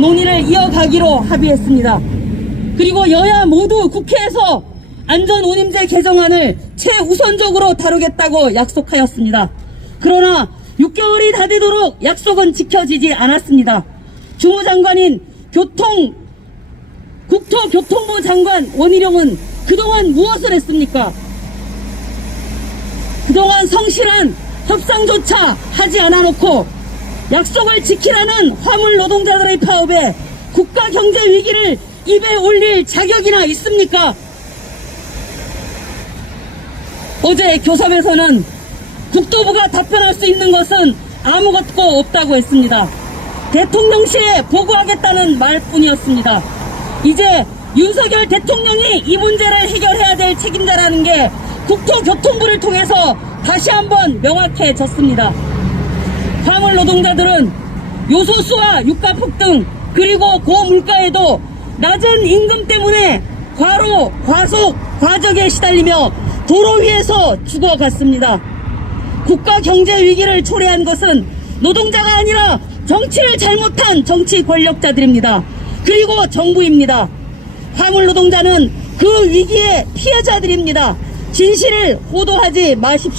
논의를 이어가기로 합의했습니다. 그리고 여야 모두 국회에서 안전운임제 개정안을 최우선적으로 다루겠다고 약속하였습니다. 그러나 6개월이 다 되도록 약속은 지켜지지 않았습니다. 주무장관인 교통 국토교통부 장관 원희룡은 그동안 무엇을 했습니까? 그동안 성실한 협상조차 하지 않아 놓고 약속을 지키라는 화물 노동자들의 파업에 국가 경제 위기를 입에 올릴 자격이나 있습니까? 어제 교섭에서는 국토부가 답변할 수 있는 것은 아무것도 없다고 했습니다. 대통령실에 보고하겠다는 말뿐이었습니다. 이제 윤석열 대통령이 이 문제를 해결해야 될 책임자라는 게 국토교통부를 통해서 다시 한번 명확해졌습니다. 화물 노동자들은 요소수와 유가 폭등 그리고 고물가에도 낮은 임금 때문에 과로, 과속, 과적에 시달리며 도로 위에서 죽어갔습니다. 국가 경제 위기를 초래한 것은 노동자가 아니라 정치를 잘못한 정치 권력자들입니다. 그리고 정부입니다. 화물 노동자는 그 위기의 피해자들입니다. 진실을 호도하지 마십시오.